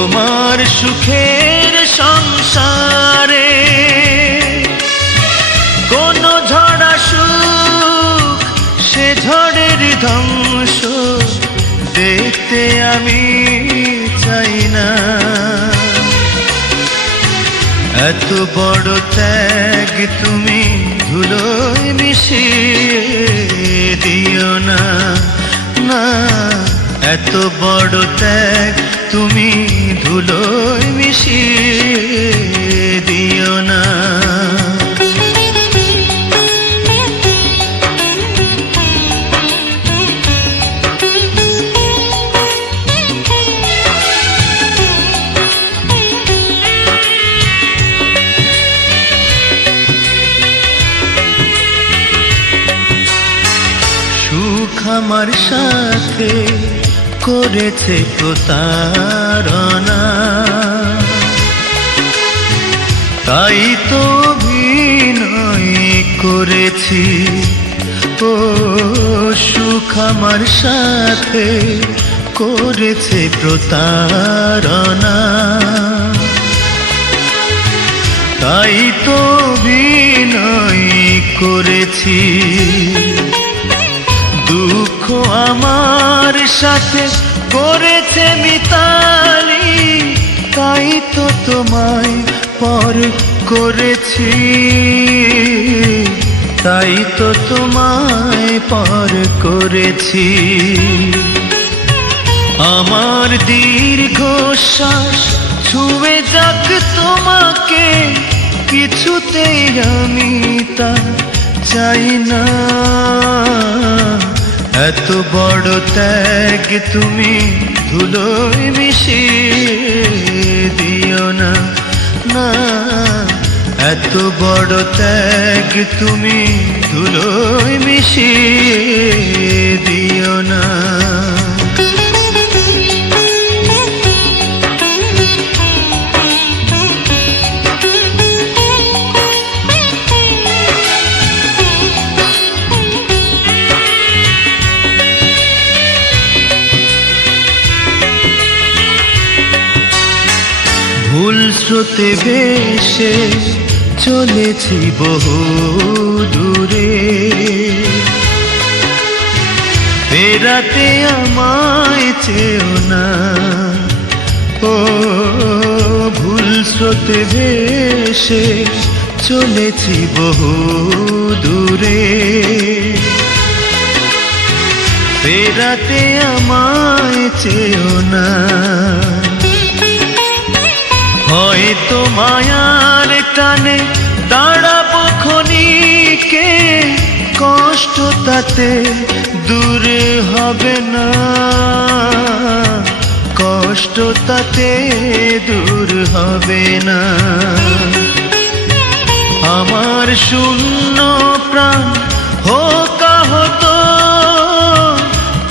তোমার সুখের সংসারে কোন ঝড় সুখ, সে ঝড়ের ধ্বংস দেখতে আমি চাই না। এত বড় ত্যাগ তুমি ধুলোয় মিশিয়ে দিও না। না, এত বড় ত্যাগ তুমি ধুলোয় মিশিয়ে দিও না। সুখ আমার সাথে করেছে প্রতারণা। তাই তো অভিনয় করেছি। ও সুখ আমার সাথে করেছে প্রতারণা। তাই তো অভিনয় করেছি। দুঃখ আমার সাথে করেছে মিতালি, তাই তো তোমায় পর করেছি। তাই তো তোমায় পর করেছি। আমার দীর্ঘশ্বাস ছুঁয়ে যাক তোমাকে, কিছুতেই আমি তা চাই না। এত বড় ত্যাগ তুমি ধুলোয় মিশিয়ে দিও না না। এত বড় ত্যাগ তুমি ধুলোয় মিশিয়ে দিও না। ভুল স্রোতে ভেসে চলেছি বহু দূরে। ফেরাতে আমায় চেও না। ও ভুল স্রোতে ভেসে চলেছি বহু দূরে। ফেরাতে আমায় চেও না। টানে দাঁড়াবো খনিকে কষ্ট তাতে দূর হবে না। কষ্ট তাতে দূর হবে না। আমার শূন্য প্রাণ হোক হতো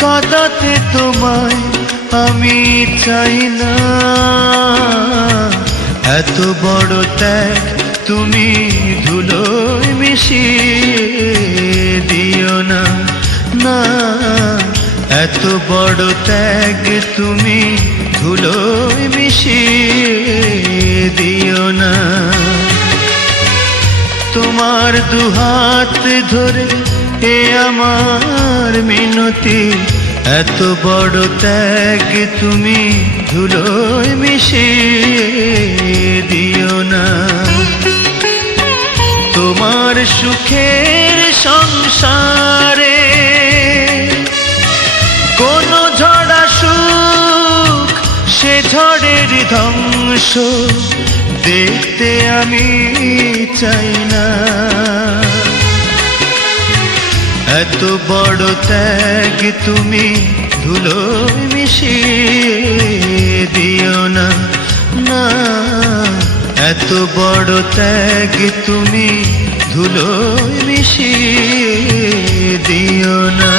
কাদাতে তোমায় আমি চাই না। এত বড় ত্যাগ তুমি ধুলোয় মিশিয়ে দিও না না। এত বড় ত্যাগ তুমি ধুলোয় মিশিয়ে দিও না। তোমার দুহাত ধরে এ আমার মিনতি, এত বড় ত্যাগ তুমি ধুলোয় মিশিয়ে দিও না। ধ্বংস দেখতে আমি চাই না। এত বড় ত্যাগ তুমি ধুলো মিশিয়ে দিও না না। এত বড় ত্যাগ তুমি ধুলো মিশিয়ে দিও না।